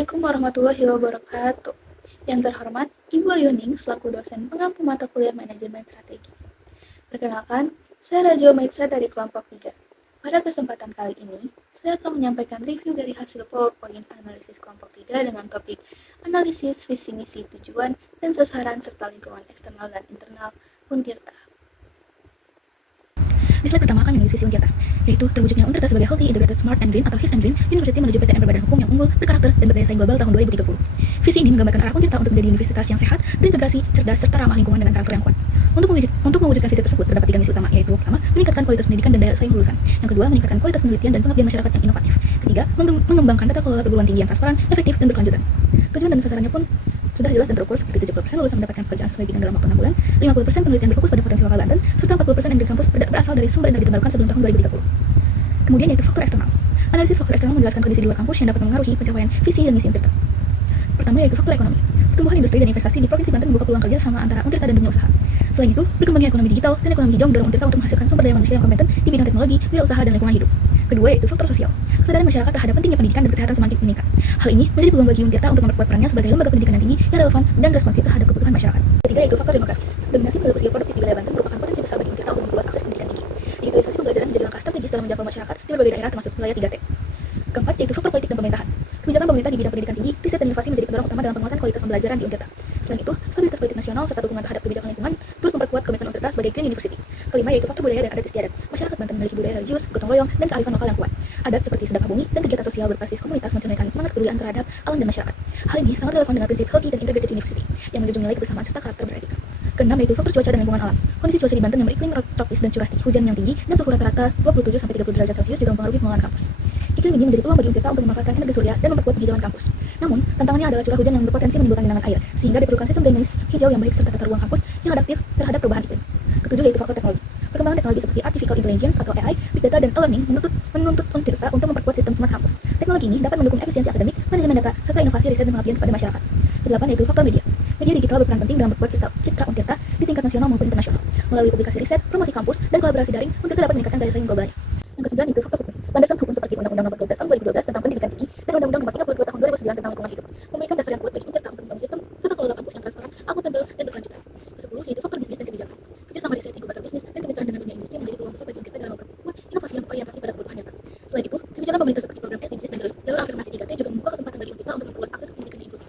Assalamualaikum warahmatullahi wabarakatuh. Yang terhormat, Ibu Ayuning selaku dosen pengampu mata kuliah Manajemen Strategi. Perkenalkan, saya Rajo Maitsa dari kelompok 3. Pada kesempatan kali ini, saya akan menyampaikan review dari hasil PowerPoint analisis kelompok 3 dengan topik analisis visi misi tujuan dan sasaran serta lingkungan eksternal dan internal Untirta. Di slide pertama akan menulis visi Untirta, yaitu terwujudnya Untirta sebagai Healthy, Integrated, Smart, and Green atau HIS and Green University menuju PTN berbadan hukum yang unggul, berkarakter, dan berdaya saing global tahun 2030. Visi ini menggambarkan arah Untirta untuk menjadi universitas yang sehat, berintegrasi, cerdas, serta ramah lingkungan dengan karakter yang kuat. Untuk mewujudkan visi tersebut terdapat 3 misi utama, yaitu pertama, meningkatkan kualitas pendidikan dan daya saing lulusan. Yang kedua, meningkatkan kualitas penelitian dan pengabdian masyarakat yang inovatif. Ketiga, mengembangkan tata kelola perguruan tinggi yang transparan, efektif, dan berkelanjutan. Tujuan dan sasarannya pun sudah jelas dan terukur, seperti 70% lulusan mendapatkan pekerjaan sesuai bidang dalam waktu 6 bulan, 50% penelitian berfokus pada potensi lokal Banten, serta 40% energi kampus berasal dari sumber energi terbarukan sebelum tahun 2030. Kemudian yaitu faktor eksternal. Analisis faktor eksternal menjelaskan kondisi di luar kampus yang dapat mengaruhi pencapaian visi dan misi Untirta. Pertama yaitu faktor ekonomi. Pertumbuhan industri dan investasi di Provinsi Banten membuka peluang kerja sama antara Untirta dan dunia usaha. Selain itu, berkembangnya ekonomi digital dan ekonomi hijau mendorong Untirta untuk menghasilkan sumber daya manusia yang kompeten di bidang teknologi, wirausaha, dan lingkungan hidup. Kedua yaitu faktor sosial. Kesadaran masyarakat terhadap pentingnya pendidikan dan kesehatan semakin meningkat. Hal ini menjadi peluang bagi Untirta untuk memperkuat perannya sebagai lembaga pendidikan yang tinggi, yang relevan, dan responsif terhadap kebutuhan masyarakat. Ketiga yaitu faktor demografis. Dominasi penduduk usia produktif di wilayah Banten merupakan potensi besar bagi Untirta untuk memperluas akses pendidikan tinggi. Digitalisasi pembelajaran menjadi langkah strategis dalam menjangkau masyarakat di berbagai daerah termasuk wilayah 3T. Keempat yaitu faktor politik dan pemerintahan. Kebijakan pemerintah di bidang pendidikan tinggi, riset dan inovasi menjadi pendorong utama dalam penguatan kualitas pembelajaran di Untirta. Selain itu, stabilitas politik nasional serta dukungan terhadap kebijakan lingkungan terus memperkuat komitmen Untirta sebagai Green University. Kelima yaitu faktor budaya dan adat istiadat. Masyarakat Banten memiliki budaya religius, gotong royong, dan kearifan lokal yang kuat. Adat seperti sedekah bumi dan kegiatan sosial berbasis komunitas mencerminkan semangat kepedulian terhadap alam dan masyarakat. Hal ini sangat relevan dengan prinsip Healthy dan Integrated University yang menjunjung nilai kebersamaan serta karakter beretika. Keenam yaitu faktor cuaca dan lingkungan alam. Kondisi cuaca di Banten yang beriklim tropis dan curah hujan yang tinggi dan suhu rata-rata 27-30 derajat Celcius juga mempengaruhi pengelolaan kampus. Iklim ini menjadi peluang bagi Untirta untuk memanfaatkan energi surya dan memperkuat penghijauan kampus. Namun, tantangannya adalah curah hujan yang berpotensi menimbulkan genangan air, sehingga diperlukan sistem drainase hijau yang baik serta tata ruang kampus yang adaptif terhadap perubahan iklim. Ketujuh yaitu faktor teknologi. Perkembangan teknologi seperti artificial intelligence atau AI, big data, dan e-learning menuntut Untirta untuk memperkuat sistem smart kampus. Teknologi ini dapat mendukung efisiensi akademik, manajemen data, serta inovasi riset dan pengabdian kepada masyarakat. Kedelapan yaitu faktor media. Media digital berperan penting dalam memperkuat citra Untirta di tingkat nasional maupun internasional. Melalui publikasi riset, promosi kampus, dan kolaborasi daring, Untirta dapat meningkatkan daya saing globalnya. Yang kesembilan itu faktor hukum. Landasan hukum seperti Undang-Undang Nomor 12 Tahun 2012 tentang Pendidikan Tinggi dan Undang-Undang Nomor 32 Tahun 2009 tentang Lingkungan Hidup memberikan dasar yang kuat bagi Untirta untuk membangun sistem tata kelola kampus yang transparan, akuntabel, dan berkelanjutan. Kesepuluh yaitu faktor bisnis dan kebijakan. Kerjasama riset, inkubator bisnis, dan kemitraan dengan dunia industri menjadi peluang besar bagi Untirta dalam memperkuat inovasi yang berorientasi pada kebutuhan nyata. Selain itu, kebijakan pemerintah seperti program SDGs dan jalur afirmasi 3T juga membuka kesempatan bagi Untirta untuk memperluas akses pendidikan yang inklusif.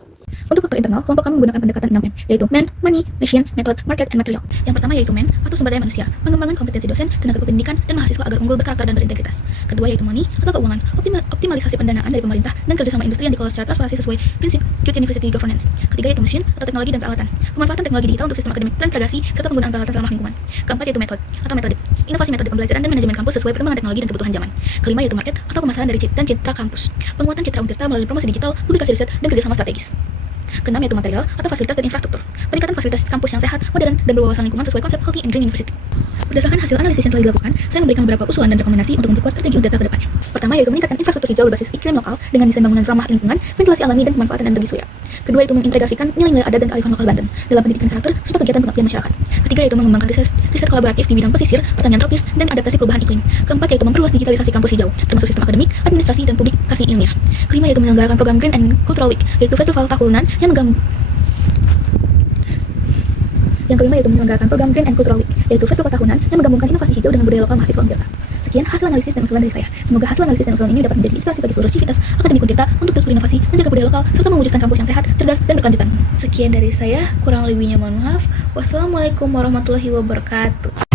Untuk faktor internal, kelompok kami menggunakan pendekatan 6M, yaitu Man, Money, Machine, Method, Market, and Material. Yang pertama yaitu Man, atau sumber daya manusia, mengembangkan kompetensi dosen, tenaga kependidikan, dan mahasiswa agar unggul, berkarakter, dan berintegritas. Kedua yaitu Money, atau keuangan, optimalisasi pendanaan dari pemerintah dan kerjasama industri yang dikelola secara transparansi sesuai prinsip Good University Governance. Ketiga yaitu Machine, atau teknologi dan peralatan, pemanfaatan teknologi digital untuk sistem akademik terintegrasi, serta penggunaan peralatan ramah lingkungan. Keempat yaitu Method, atau metode, inovasi metode pembelajaran dan manajemen kampus sesuai perkembangan teknologi dan kebutuhan zaman. Kelima yaitu Market, atau pemasaran dan citra kampus, penguatan citra Untirta melalui promosi digital, publikasi riset, dan kerjasama strategis. Keenam yaitu material atau fasilitas dan infrastruktur, peningkatan fasilitas kampus yang sehat, modern, dan berwawasan lingkungan sesuai konsep Healthy and Green University. Berdasarkan hasil analisis yang telah dilakukan, saya memberikan beberapa usulan dan rekomendasi untuk memperkuat strategi Untirta ke depannya. Pertama yaitu meningkatkan infrastruktur hijau berbasis iklim lokal dengan desain bangunan ramah lingkungan, ventilasi alami, dan pemanfaatan energi surya. Kedua yaitu mengintegrasikan nilai-nilai adat dan kearifan lokal Banten dalam pendidikan karakter serta kegiatan pengabdian masyarakat. Ketiga yaitu mengembangkan riset kolaboratif di bidang pesisir, pertanian tropis, dan adaptasi perubahan iklim. Keempat yaitu memperluas digitalisasi kampus hijau, termasuk sistem akademik, administrasi, dan publikasi ilmiah. Kelima yaitu menyelenggarakan program Green and Cultural Week, yaitu festival tahunan yang menggabungkan inovasi hijau dengan budaya lokal mahasiswa Untirta. Sekian hasil analisis dan usulan dari saya. Semoga hasil analisis dan usulan ini dapat menjadi inspirasi bagi seluruh sivitas akademik Untirta untuk terus berinovasi, menjaga budaya lokal, serta mewujudkan kampus yang sehat, cerdas, dan berkelanjutan. Sekian dari saya, kurang lebihnya mohon maaf. Wassalamualaikum warahmatullahi wabarakatuh.